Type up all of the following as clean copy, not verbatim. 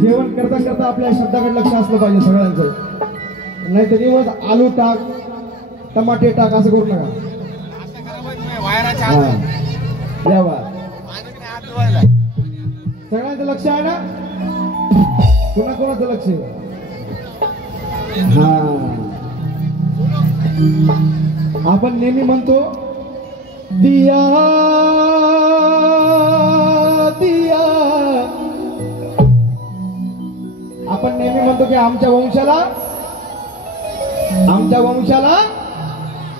जेवण करता करता आपल्या शब्दाकडे लक्ष असलं पाहिजे सगळ्यांचं. नाही तर दिवस आलू टाक टमाटे टाक असं करू नका. सगळ्यांचं लक्ष आहे ना. कोणाचं लक्ष आहे. आपण नेहमी म्हणतो दिया दिया. आपण नेहमी म्हणतो की आमच्या वंशाला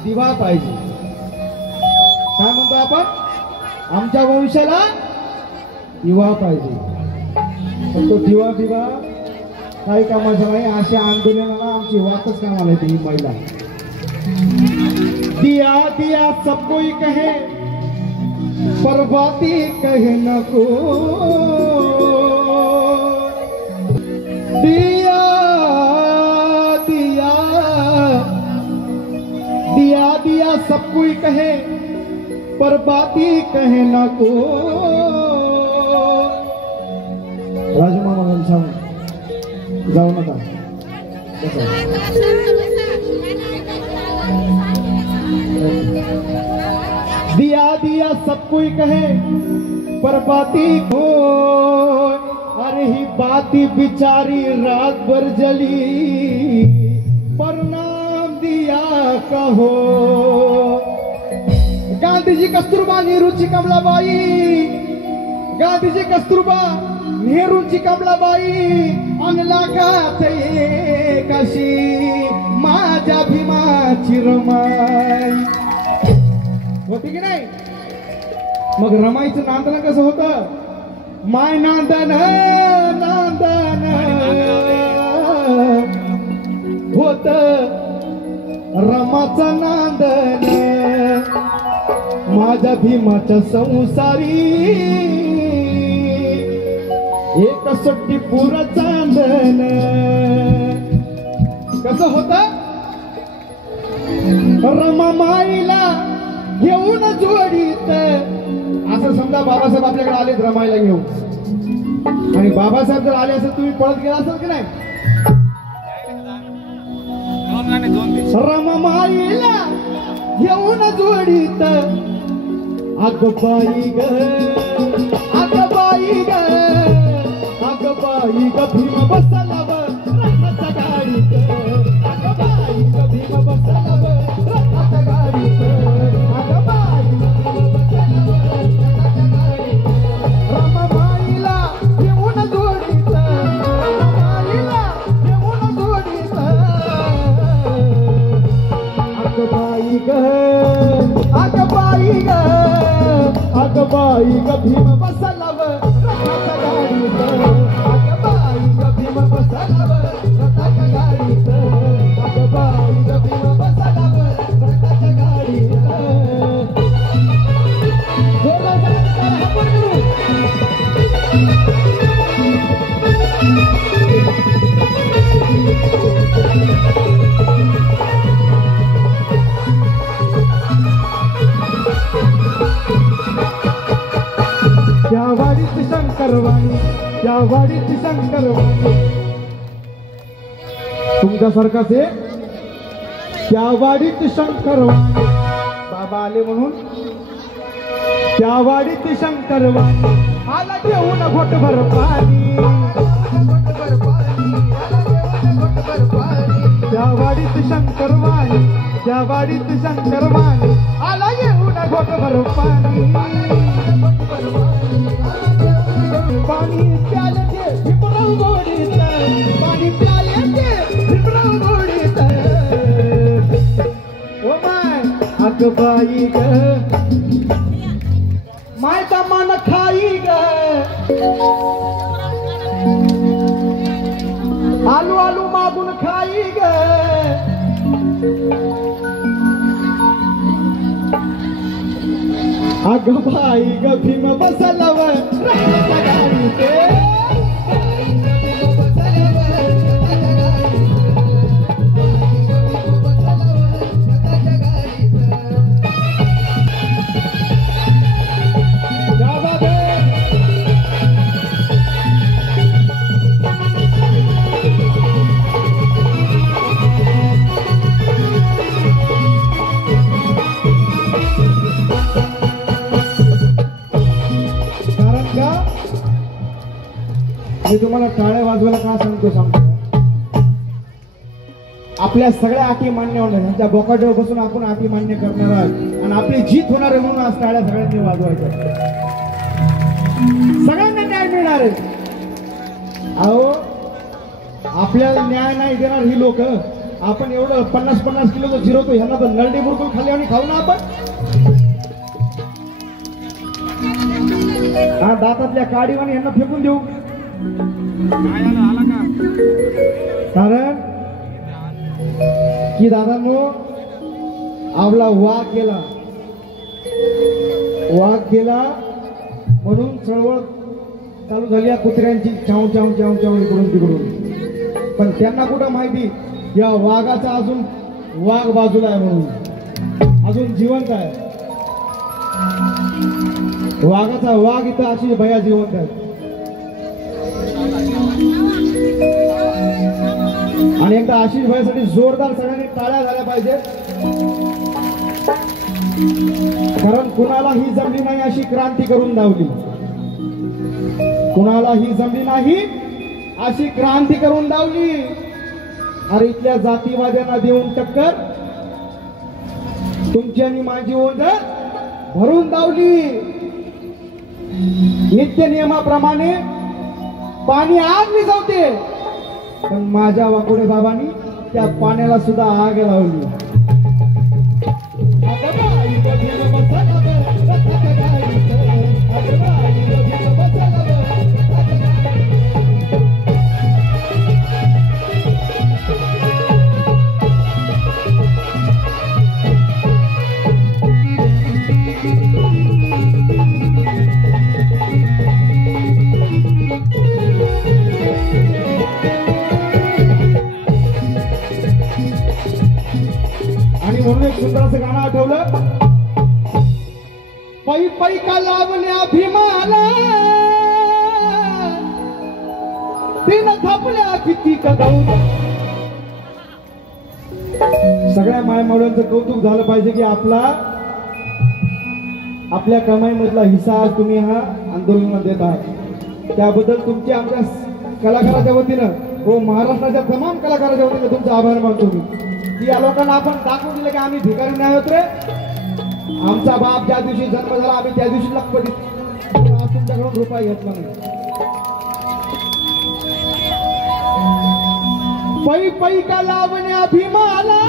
दिवा पाहिजे. काय म्हणतो आपण. आमच्या वंशाला दिवा पाहिजे. पण तो दिवा काही कामाचा नाही. अशा आंदोलनाला आमची वाटच कामाला येते ही महिला. दिया दिया सब कोई कहे पर बाती कहे न को. दिया दिया दिया दिया सब कोई कहे पर बाती कहे न को. राजमामा सांग जाऊ नका. दिया दिया सब कोई कहे पर बाती हो. अरे ही बाती बिचारी रात भर जली पर नाम दिया कहो. गांधीजी कस्तुरबा नेहरूची कमलाबाई. गांधीजी कस्तुरबा नेहरूची कमलाबाई आणला गात कशी माझ्या भीमाची रमाई होती की नाही. मग रमाईचं नांदन कसं होतं. माय नांदन नांदन होत रमाचं नांदन माझ्या भीमाच्या संसारी एक सुट्टी पुर चांदन. कसं होत. रमा माईला घेऊन जोडीत. असं समजा बाबासाहेब आपल्याकडे आलेत रमाईला घेऊन आणि बाबासाहेब जर आले असेल तुम्ही पळत गेला असाल की नाही. रमा माईला घेऊन जोडीत. अग बाई ग अग बाई ग अग बाई ग भीम बसलाव रथाच्या गाडीत. अग बाई ग भीम बसलाव रथाच्या गाडीत. अग बाई ग भीम बसलाव रथाच्या गाडीत. रमाबाईला घेऊन जोडीत. रमाबाईला घेऊन जोडीत. अग बाई ग अग बाई ग अग बाई ग भीम बसलाव रथाच्या गाडीत. अग बाई ग भीम बसलाव रथाच्या गाडीत. अग बाई ग भीम बसलाव रथाच्या गाडीत. त्या वाडीत शंकरवाणी त्या वाडीत शंकरवाणी तुमच्यासारखाच आहे. त्या वाडीत शंकरवाणी बाबा आले म्हणून त्या वाडीत शंकरवाणी आला घेऊन घोटभर पाणी. त्या वाडीत शंकरवाणी त्या वाडीत शंकरवाणी आला घेऊन घोटभर पाणी. पाणी प्याले ते भीमराव गोडीत. पाणी प्याले ते भीमराव गोडीत. ओ माय अग बाई ग माय दमान खाई ग. आलू आलू मागून खाई ग. अग बाई ग भीम बसलाव रथाच्या गाडीत. मी तुम्हाला टाळ्या वाजवायला का सांगतो आपल्या सगळ्या अटी मान्य होणार त्यांच्या बोकाडीवर बसून आपण अटी मान्य करणार आहोत आणि आपली जीत होणार आहे म्हणून आज टाळ्या सगळ्यांनी वाजवायच्या सगळ्यांना न्याय मिळणार आहे अहो आपल्याला न्याय नाही देणार ही लोक आपण एवढं 50-50 किलोचं जिरवतो ह्यांना तर नळडी मुरकुल खाली आणि खाऊ ना आपण हा दातातल्या काडीवाणी यांना फेकून देऊ कारण की दादांनो आपला वाघ केला म्हणून चळवळ चालू झाली या कुत्र्यांची चाव चाव चाव चाव इकडून तिकडून पण त्यांना कुठं माहिती या वाघाचा अजून वाघ बाजूला आहे म्हणून अजून जिवंत आहे वाघाचा वाघ इथं अशी भया जिवंत आहे आणि एकदा आशिष भाईसाठी जोरदार सगळ्यांनी टाळ्या झाल्या पाहिजे कारण कुणाला ही जमली नाही अशी क्रांती करून दावली कुणाला ही जमली नाही अशी क्रांती करून दावली अरे इथल्या जातीवाद्यांना देऊन टक्कर तुमची आणि माझी ओझर भरून दावली नित्य नियमाप्रमाणे पाणी आग विझवते पण माझ्या वाकोडे बाबांनी त्या पाण्याला सुद्धा आग लावली आणि म्हणून एक सुंदर असं गाणं आठवलं पै पै का लावल्या भीमाला तिनं थापल्या किती कदम सगळ्या मायमावळ्यांचं कौतुक झालं पाहिजे की आपल्या कमाईमधला हिस्सा तुम्ही हा आंदोलनात देत आहात त्याबद्दल तुमचे आमच्या कलाकाराच्या वतीनं व महाराष्ट्राच्या तमाम कलाकाराच्या वतीनं तुमचा आभार मानतो मी की या लोकांना आपण दाखवून दिलं की आम्ही भिकारी नाही होत रे आमचा बाप ज्या दिवशी जन्म झाला आम्ही त्या दिवशी लखपती आज तुमच्याकडून रुपये घेतला नाही पै पै का लावण्या भीमाला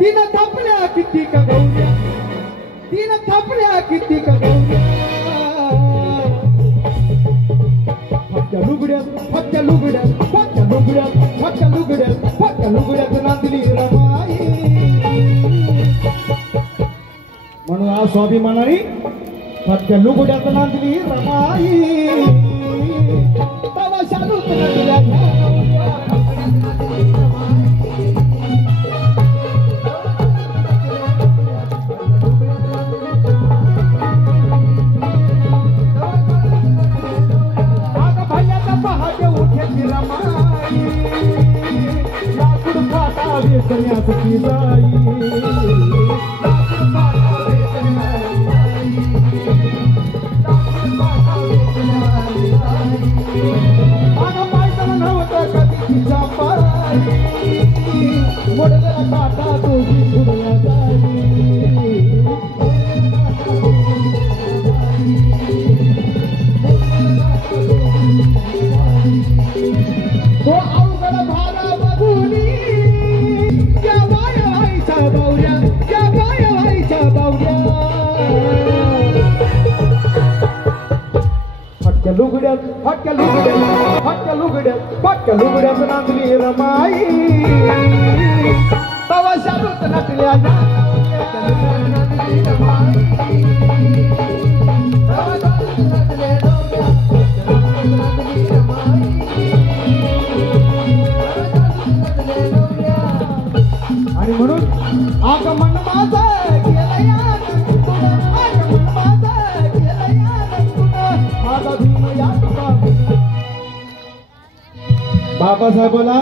तिनं थापल्या किती का गौऱ्या तिनं थापल्या किती का गौऱ्या फक्त्या लुगड्यात नांदली रमाई म्हणून आज स्वाभिमानाने फक्त्या लुगड्यात नांदली रमाई तवा शालूत नटल्या पहाटे उठ्याची रमाई लाकूड फाटा वेचण्याची जाई नव्हतं कधी तिचा पाय मोडलेला काटा दोघी फुडल्या तो अवघड भारा बघुनी त्या बाय व्हायच्या बावऱ्या त्या बाय व्हायच्या बावऱ्या फटक्या लुगड्यात नांदली रमाई तवा शालूत नटल्या आणि म्हणून आगमन माझं गेलं आगमन माझं गेलं माझा भीम या बाबासाहेबाला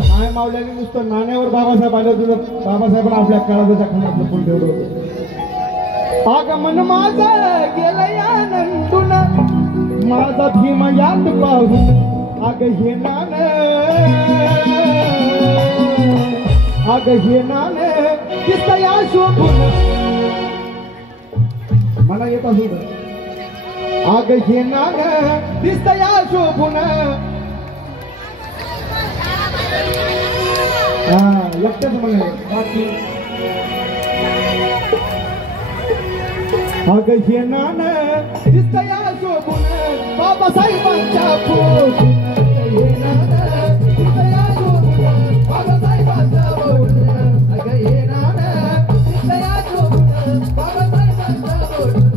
माय मावल्याने नुसतं नाण्यावर बाबासाहेब आले तुझं बाबासाहेबांना आपल्या काळजाच्या खाण्यात लपून ठेवलं होतं आगमन माझं गेलं या नंदुन माझा भीम यात पाहून अग हे नान अग हे नान दिसतया शोभून मला येत असून अग हे नान दिसतया शोभून एकटंच म्हणे अग हे नान दिसतया शोभून बाबासाहेबांच्या पोटून हे नान दिसतया शोभून बाबासाहेबांच्या पोटून अग हे नान दिसतया शोभून बाबासाहेबांच्या पोटून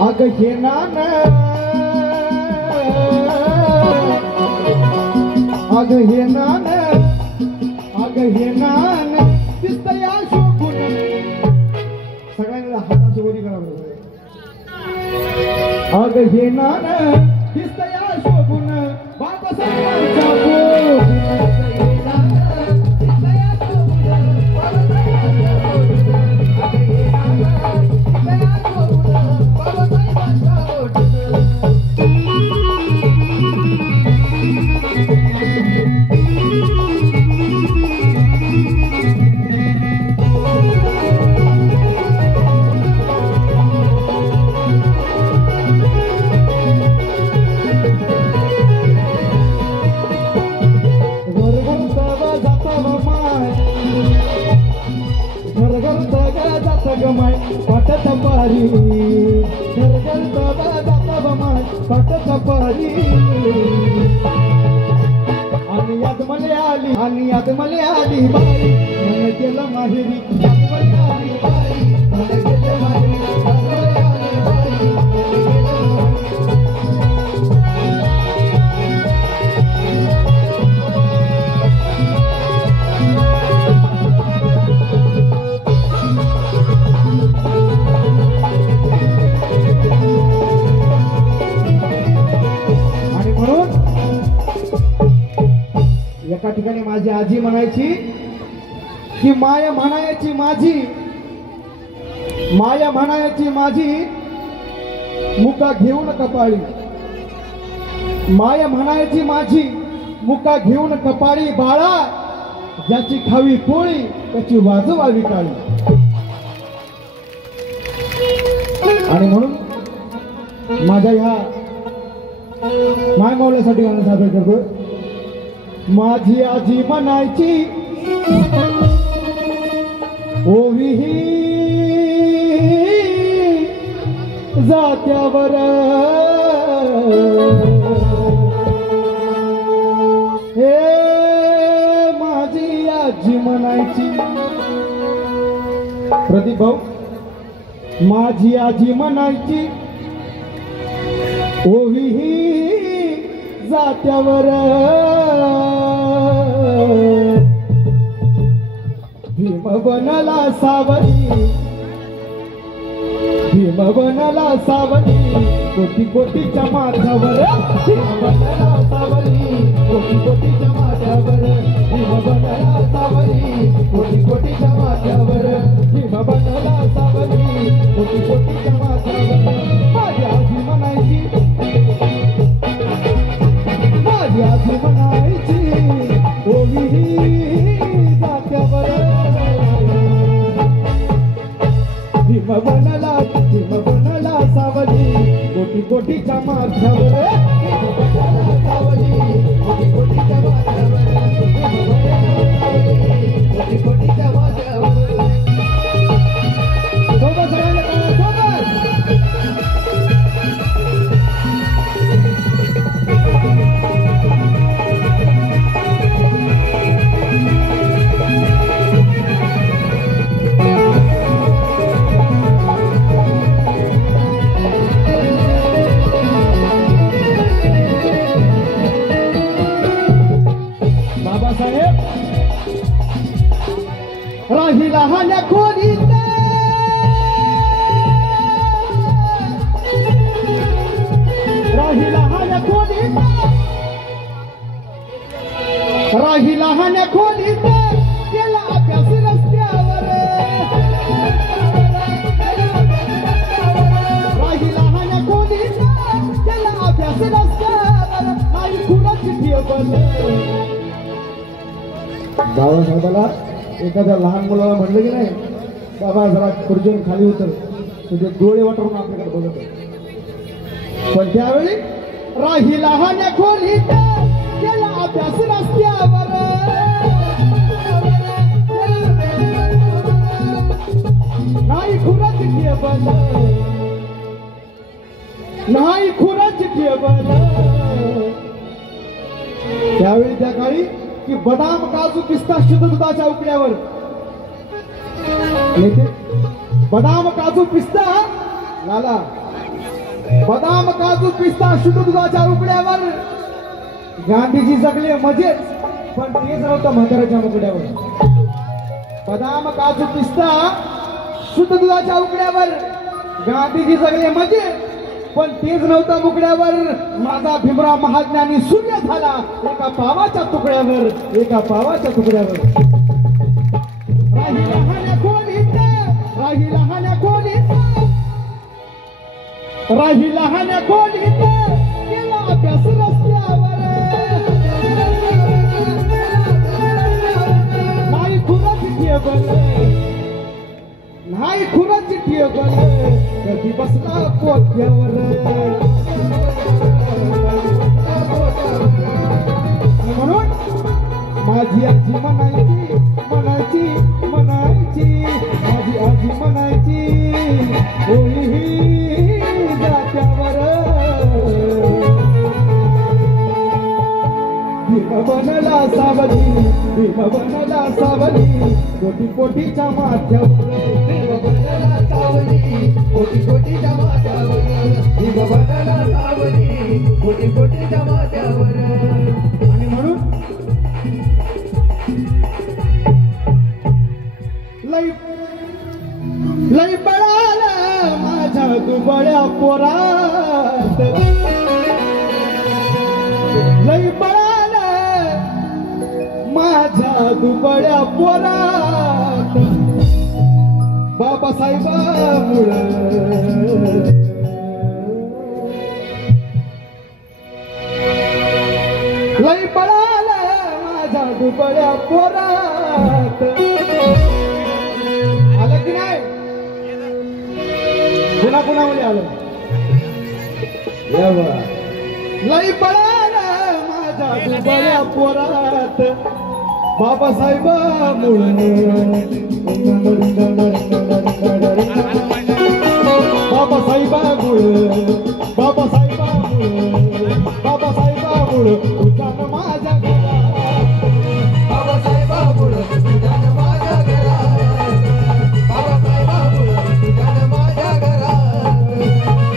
अग हे नान अग हे नान अग हे नान दिसतया शोभून सगळ्यांनी हाताची वरी करा अग हे नान दिसतया शोभून बाबासाहेबांच्या पोटून पाटत पारी पाटत पारी आणि याद मले आली बाई मन केलं माहेरी एका ठिकाणी माझी आजी म्हणायची की माया म्हणायची माझी मुका घेऊन कपाळी माया म्हणायची माझी मुका घेऊन कपाळी बाळा ज्याची खावी पोळी त्याची वाजवावी काळी आणि म्हणून माझ्या ह्या मायमावल्यासाठी गाणं सादर करतो माझी आजी म्हणायची ओवी जात्यावर हे माझी आजी म्हणायची प्रदीप भाऊ माझी आजी म्हणायची ओवी जात्यावर भीम बनला सावली कोटी कोटीच्या माथ्यावर भीम बनला सावली कोटी कोटीच्या माथ्यावर भीम बनला सावली कोटी कोटीच्या माथ्यावर भीम बनला सावली कोटी कोटीच्या माथ्यावर माझी आजी म्हणायची ओवी जात्यावर भीम बनला सावली कोटी कोटीच्या माथ्यावर लहान्या खोलीत राही लहान्या खोलीत राही लहान्या खोलीत केला अभ्यास रस्त्यावर राही लहान्या खोलीत केला अभ्यास रस्त्यावर नाही कुणाची ठेवल बाबासाहेबाला एखाद्या लहान मुलाला म्हणलं की नाही बाबा जरा खुर्चीवरून खाली उतर तुझे डोळे वाटून आपल्याकडे बघत पण त्यावेळी राही लहान्या खोलीत केला अभ्यास रस्त्यावर नाही खुराच टेबल नाही खुराच टेबल त्यावेळी त्या काळी की बदाम काजू पिस्ता शुद्ध दुधाच्या उकड्यावर येथे बदाम काजू पिस्ता लाला बदाम काजू पिस्ता शुद्ध दुधाच्या उकड्यावर गांधीजी जगले मजेच पण तेच नव्हतं म्हाताऱ्याच्या उकड्यावर बदाम काजू पिस्ता शुद्ध दुधाच्या उकड्यावर गांधीजी जगले मजे पण तेच नव्हतं मुकड्यावर माझा भीमराव महाज्ञानी सूर्य झाला एका पावाच्या तुकड्यावर एका पावाच्या तुकड्यावर राही लहान्या खोलीत राही लहान्या खोलीत राही लहान्या खोलीत केला अभ्यास रस्त्यावर नाही खुराची टेबल नाही खुराची टेबल कधी बसला पोत्यावर म्हणून माझी आजी म्हणायची म्हणायची म्हणायची माझी आजी म्हणायची होळी ही जात्यावर भीम बनला सावली भीम बनला सावली कोटी कोटीच्या माथ्यावर भीम बनला सावली कोटी कोटीच्या माथ्यावर भीम बनला सावली कोटी कोटीच्या माथ्यावर आणि म्हणून लई लई बळाला माझ्या दुबळ्या पोरात लई बळाला माझ्या दुबळ्या पोरात बाबासाहेबांमुळे लई बळाला माझ्या दुबळ्या पोरात आलं की नाही पुन्हा पुन्हा आलं लई बळाला माझ्या दुबळ्या पोरात बाबासाहेबांमुळे बाबासाहेबांमुळे बाबासाहेबांमुळे बाबासाहेबांमुळे उजान माझ्या घरात बाबासाहेबांमुळे उजान माझ्या घरात बाबासाहेबांमुळे उजान माझ्या घरात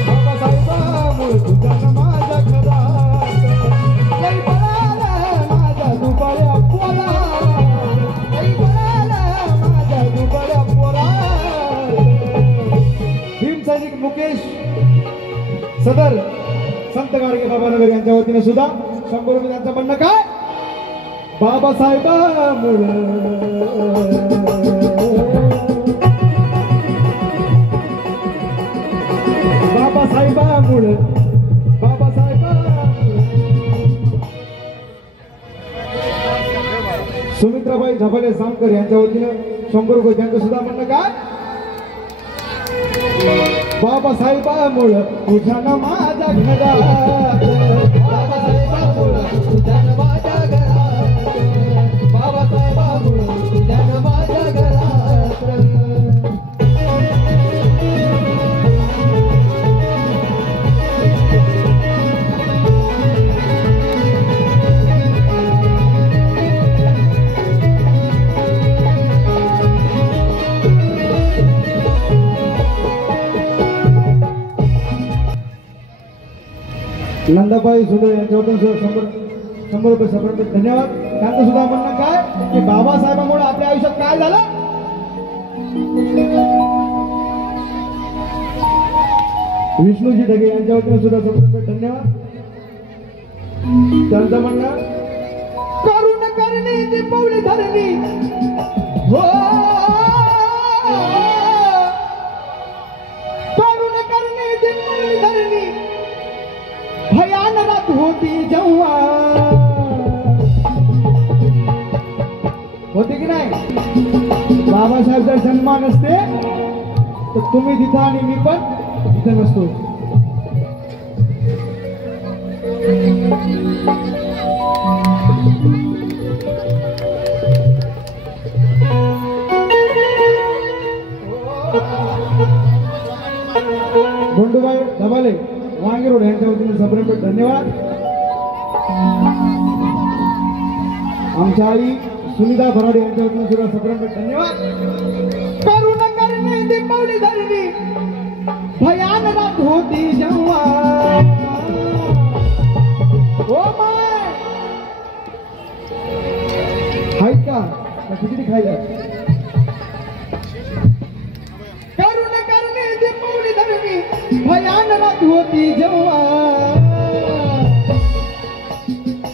बाबासाहेबांमुळे उजान माझ्या घरात लई बळाला माझ्या दुबळ्या पोरात लई बळाला माझ्या दुबळ्या पोरात भीम सैनिक मुकेश सदर संत गाडगे बाबानगर यांच्या वतीने सुद्धा 100 रुपये त्यांचं म्हणणं काय बाबासाहेबांमुळे बाबासाहेबांमुळे बाबासाहेबांमुळे सुमित्राबाई झपाले सामकर यांच्या वतीने 100 रुपये त्यांचं सुद्धा म्हणणं काय बाबासाहेबांमुळे उजान माझ्या घरात बाबासाहेबांमुळे उजान माझ्या घरात बाबासाहेबांमुळे उजान माझ्या घरात नंदाबाई सुद्धा यांच्यावरून 100 रुपये सगळं धन्यवाद. त्यांचं सुद्धा म्हणणं काय की बाबासाहेबांमुळे आपल्या आयुष्यात काय झालं विष्णूजी ढगे यांच्या वतीने सुद्धा सर्वप्रथम धन्यवाद. त्यांचं म्हणणं करुण करणे ती पौली धरणी हो करुण करणे ती पौली धरणी भयानक होती जेव्हा होते की नाही. बाबासाहेब जर सन्मान असते तर तुम्ही तिथं आणि मी पण तिथं नसतो. गोंडूबाई धबाले वांगे रोड यांच्या वतीने सप्रेम धन्यवाद. आमच्या आई सुनीता भराडे यांच्या वतीने सुद्धा सप्रेम धन्यवाद. करुण करणे ती पौली धरणी भयानक होती जेव्हा ओ माय हाय का किती खायला करुण करणे ती पौली धरणी भयानक होती जेव्हा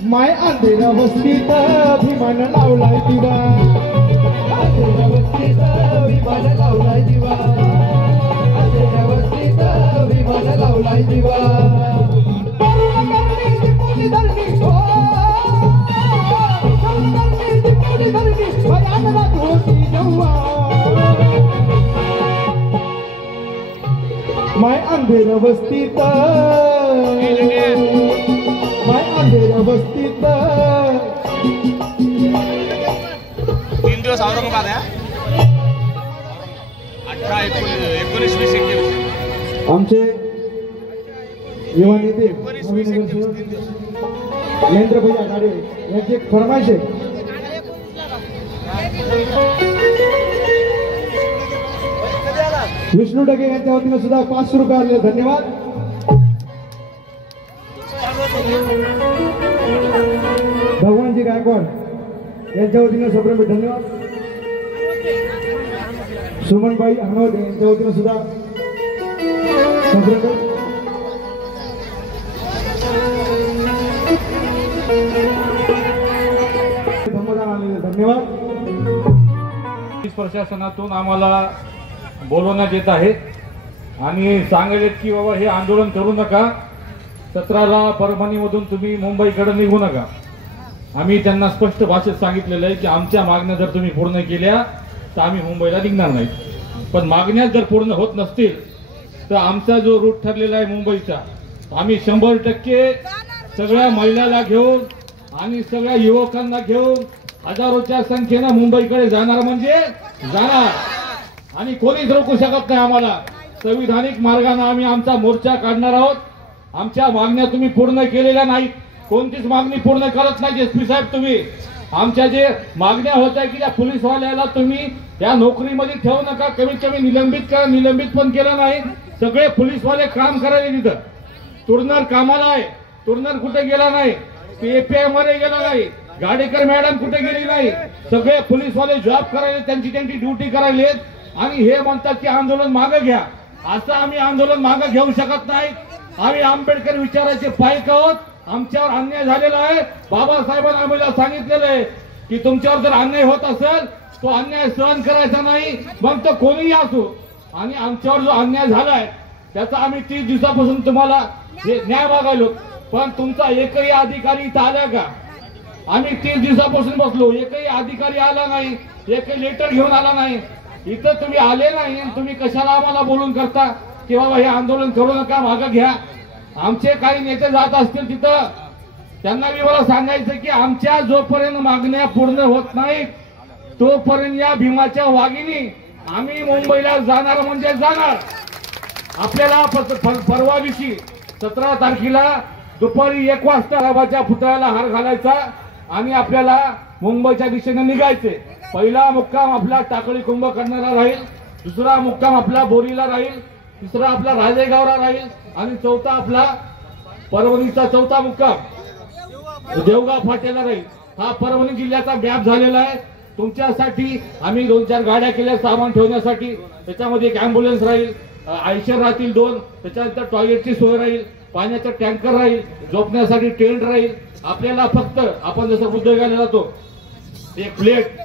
माय अंधेरा वस्तीत विमान लावलाय दिवा अंधेरा वस्तीत विमान लावलाय दिवा अंधेरा वस्तीत विमान लावलाय दिवा करुण करणे ती पौली धरणी हो करुण करणे ती पौली धरणी भयानक होती जेव्हा माय अंधेरा वस्तीत माय अंधेरा वस्तीत 3 दिवस औरंगाबाद आहे. 18, 19, 20, 21 आमचे युवा नेते महेंद्र भैया गाडे यांची एक फरमाईश आहे. विष्णू ढगे यांच्या वतीने सुद्धा 500 रुपये आले धन्यवाद. भगवानजी गायकवाड यांच्या वतीने सप्रेम धन्यवाद. सुमनबाई अहमद यांच्या वतीने सुद्धा सप्रेम धन्यवाद. प्रशासनातून आम्हाला बोलवण्यात येत आहे आणि सांगलेत की बाबा हे आंदोलन करू नका. 17ला परभणीमधून तुम्ही मुंबईकडे निघू नका. आम्ही त्यांना स्पष्ट भाषेत सांगितलेलं आहे की आमच्या मागण्या जर तुम्ही पूर्ण केल्या तर आम्ही मुंबईला निघणार नाही. पण मागण्या जर पूर्ण होत नसतील तर आमचा जो रूट ठरलेला आहे मुंबईचा आम्ही 100% सगळ्या महिलांना घेऊन आणि सगळ्या युवकांना घेऊन हजारोच्या संख्येनं मुंबईकडे जाणार म्हणजे जाणार आणि कोणीच रोखू शकत नाही आम्हाला. संविधानिक मार्गाने आम्ही आमचा मोर्चा काढणार आहोत. आमच्या मागण्या तुम्ही पूर्ण केलेल्या नाहीत. कोणतीच मागणी पूर्ण करत नाही एसपी साहेब. तुम्ही आमच्या जे मागण्या होत्या की त्या पोलीसवाल्याला तुम्ही त्या नोकरीमध्ये ठेवू नका, कमीत कमी निलंबित करा. निलंबित पण केलं नाही. सगळे पोलीसवाले काम करायला तिथं. तुरनर कामाला आहे. तुरनर कुठे गेला नाही. एपीआय मध्ये गेला नाही. गाडेकर मॅडम कुठे गेली नाही. सगळे पोलीसवाले जॉब करायले, त्यांची ड्युटी करायले आणि हे म्हणतात की आंदोलन मागे घ्या. असं आम्ही आंदोलन मागे घेऊ शकत नाही. आम्ही आंबेडकर विचाराचे पायक आहोत. आमच्यावर अन्याय झालेला आहे. बाबासाहेबांनी आम्हाला सांगितलेलं आहे की तुमच्यावर जर अन्याय होत असेल तो अन्याय सहन करायचा नाही, मग तो कोणीही असो. आणि आमच्यावर जो अन्याय झालाय त्याचा आम्ही 30 दिवसापासून तुम्हाला न्याय मागायलो. पण तुमचा एकही अधिकारी इथं आला का? आम्ही 30 दिवसापासून बसलो, एकही अधिकारी आला नाही, एकही लेटर घेऊन आला नाही. इथं तुम्ही आले नाही आणि तुम्ही कशाला आम्हाला बोलून करता की बाबा हे आंदोलन करू नका, मागं घ्या. आमचे काही नेते जात असतील तिथं, त्यांना मी मला सांगायचं की आमच्या जोपर्यंत मागण्या पूर्ण होत नाहीत तोपर्यंत या भीमाच्या वाघिणी आम्ही मुंबईला जाणार म्हणजे जाणार. आपल्याला परवा दिवशी 17 तारखेला दुपारी 1 वाजता बाबाच्या पुतळ्याला हार घालायचा आणि आपल्याला मुंबईच्या दिशेने निघायचे. पहिला मुक्काम आपला टाकळी कुंभकर्णाला राहील, दुसरा मुक्काम आपला बोरीला राहील, तिसरा आपला राजेगावला राहील आणि चौथा आपला परभणीचा चौथा मुक्काम देवगाव फाट्याला राहील. हा परभणी जिल्ह्याचा मॅप झालेला आहे. तुमच्यासाठी आम्ही 2-4 गाड्या केल्या सामान ठेवण्यासाठी. त्याच्यामध्ये एक अँब्युलन्स राहील, आयशर राहतील 2, त्याच्यानंतर टॉयलेटची सोय राहील, पाण्याचा टँकर राहील, झोपण्यासाठी टेंट राहील. आपल्याला फक्त आपण जसं उद्योगाला जातो एक प्लेट,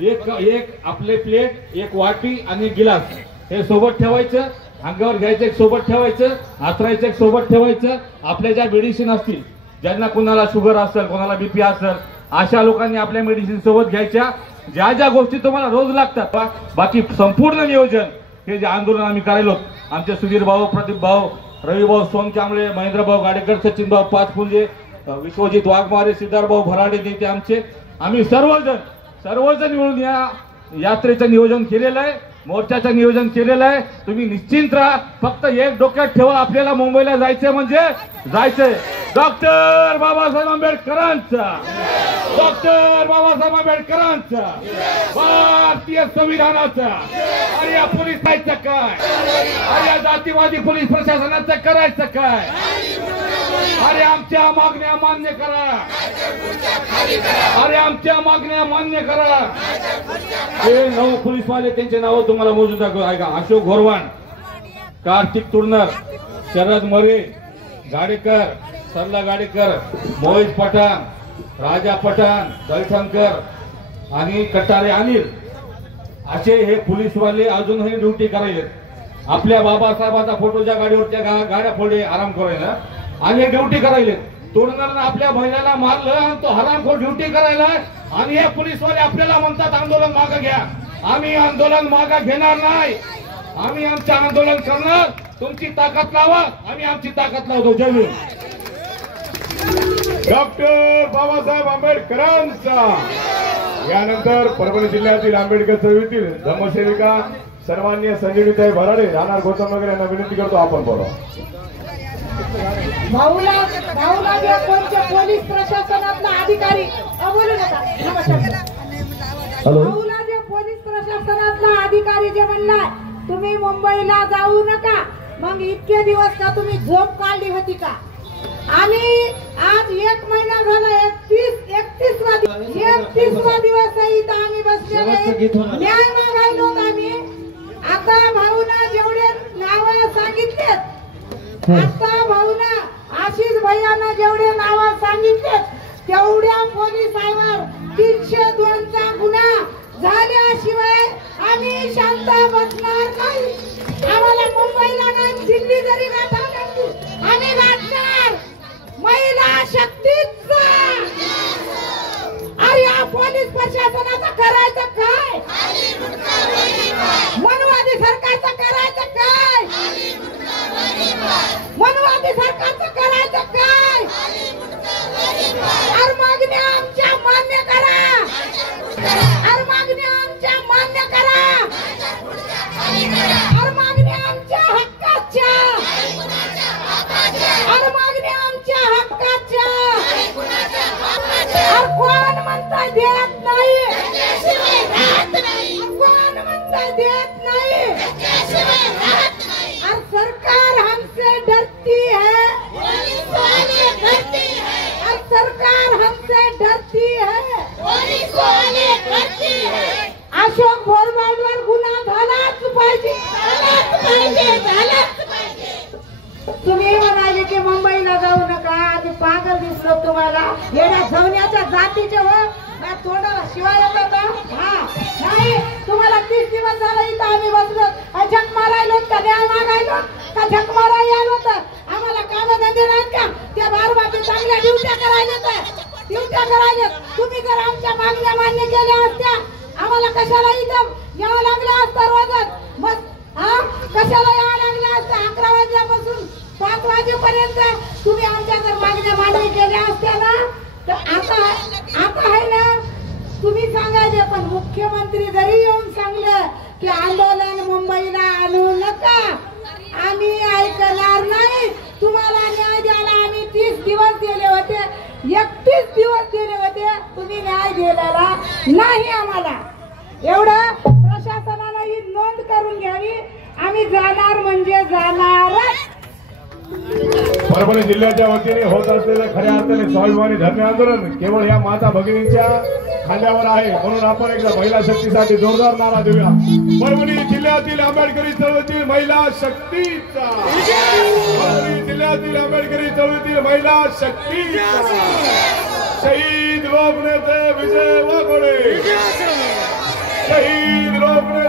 एक आपले प्लेट, एक वाटी आणि गिलास हे सोबत ठेवायचं. अंगावर घ्यायचं एक सोबत ठेवायचं, हातरायचं एक सोबत ठेवायचं. आपल्या ज्या मेडिसिन असतील, ज्यांना कोणाला शुगर असेल, कोणाला बीपी असेल, अशा लोकांनी आपल्या मेडिसिन सोबत घ्यायच्या. ज्या ज्या गोष्टी तुम्हाला रोज लागतात, बाकी संपूर्ण नियोजन हे जे आंदोलन आम्ही करायलो, आमचे सुधीर भाऊ, प्रदीप भाऊ, रवी भाऊ सोनकांबळे, महेंद्र भाऊ गाडेकर, सचिन भाऊ पाचपुंजे, विश्वजित वाघमारे, सिद्धार्थ भाऊ भराडे नेते आमचे, आम्ही सर्वजण मिळून या यात्रेचं नियोजन केलेलं आहे, मोर्चाचं नियोजन केलेलं आहे. तुम्ही निश्चिंत राहा. फक्त एक डोक्यात ठेवा, आपल्याला मुंबईला जायचंय म्हणजे जायचंय. डॉक्टर बाबासाहेब आंबेडकरांचा, डॉक्टर बाबासाहेब आंबेडकरांचा, भारतीय संविधानाचा. अरे या पोलीस जायचं काय? अरे या जातीवादी पोलीस प्रशासनाचं करायचं काय? अरे आमच्या मागण्या मान्य करा, अरे आमच्या मागण्या मान्य करा. हे 9 पोलीसवाले, त्यांचे नाव तुम्हाला मोजून दाखव. ऐका, अशोक घोरवाण, कार्तिक तुरनर, शरद मरे गाडेकर, सरला गाडेकर, मोहित पठाण, राजा पठाण, जयशंकर आणि कटारे अनिल, असे हे पोलीसवाले अजूनही ड्युटी करायले. आपल्या बाबासाहेबांचा फोटो ज्या गाडीवरच्या गाड्या फोडे आराम करायला आणि हे ड्युटी करायले. तोडणाऱ्यानं आपल्या महिन्याला मारलं आणि तो हरामखोर ड्युटी करायला. आणि हे पोलीसवाले आपल्याला म्हणतात आंदोलन मागे घ्या. आम्ही आंदोलन मागे घेणार नाही, आम्ही आमचं आंदोलन करणार. तुमची ताकद लावा, आम्ही आमची ताकद लावतो. जय भीम. डॉक्टर बाबासाहेब आंबेडकरांचा. यानंतर परभणी जिल्ह्यातील आंबेडकर चळवळीतील धम्मसेविका सर्वांनी संजीवनीताई भराडे, राहणार गौतमनगर यांना विनंती करतो आपण बोला. भाऊला जे कोणत्या पोलीस प्रशासनातला अधिकारी बोलू नका. भाऊला जे पोलीस प्रशासनातला अधिकारी जे म्हणला तुम्ही मुंबईला जाऊ नका, मग इतके दिवस का तुम्ही झोप काढली होती का? आम्ही आज 1 महिना झाला, 31वा दिवस आहे इथं आम्ही बसलेले, न्याय मागायलो आम्ही. आता भाऊना जेवढे नाव सांगितलेत, आता भाऊना आशिष भैयाना जेवढे नाव सांगितले तेवढ्या पोलिसांवर 302चा गुन्हा झाल्याशिवाय आम्ही शांत बसणार नाही. आम्हाला मुंबईला नाही, दिल्ली जरी गाठवली आम्ही गाठणार. महिला शक्तीचा. अरे या पोलीस प्रशासनाचं करायचं काय? मनवादी सरकारचं करायचं काय? मनवादी सरकारचं करायचं काय? अरे मागण्या आमच्या मान्य करा, अरे मागण्या आमच्या मान्य करा, अरे मागण्या आमच्या हक्काच्या, अरे मागण्या आमच्या हक्काच्या. अरे कोण म्हणता देत नाही? कोण म्हणता देत नाही? और सरकार हमसे डरती है, और सरकार हमसे डरती है. अशोक घोरवाडवर गुन्हा झालाच पाहिजे. तुम्ही म्हणाले की मुंबईला जाऊ नका, आम्ही पागल दिसलो तुम्हाला, येण्या झवण्याच्या जातीचे हो. तोंडाला शिवाय होता. नाही, तुम्हाला 30 दिवस झाला इथं आम्ही बसलो, झक मारायलो का न्याय मागायलो का झक मारायला आलो तर आम्हाला काम धंदे नाहीत का? त्या बारबापी चांगल्या ड्युट्या करायला, ड्युट्या करायला. तुम्ही जर आमच्या मागण्या मान्य केल्या असत्या, आम्हाला कशाला इथं यावं लागलं असतं रोजच? मग कशाला यावं लागलं असतं? 11 वाजल्यापासून 5 वाजेपर्यंत तुम्ही आमच्या जर मागण्या मान्य केल्या असत्या ना, तर आता आहे ना, तुम्ही सांगायचे. पण मुख्यमंत्री जरी येऊन सांगलं की आंदोलन मुंबईला आणू नका, आम्ही ऐकणार नाही. तुम्हाला न्याय द्यायला आम्ही 30 दिवस दिले होते, 31 दिवस दिले होते, तुम्ही न्याय दिलेला नाही आम्हाला. एवढं प्रशासनानं ही नोंद करून घ्यावी. आम्ही जाणार म्हणजे जाणारच. परभणी जिल्ह्याच्या वतीने होत असलेलं खऱ्या अर्थाने स्वाभिमानी धर्म आंदोलन केवळ या माता भगिनींच्या खांद्यावर आहे, म्हणून आपण एकदा महिला शक्तीसाठी जोरदार नारा देऊया. परभणी जिल्ह्यातील आंबेडकरी चळवळीतील महिला शक्तीचा, परभणी जिल्ह्यातील आंबेडकरी चळवळीतील महिला शक्तीचा. शहीद लोकनेते विजय वाघोडे, शहीद लोकनेते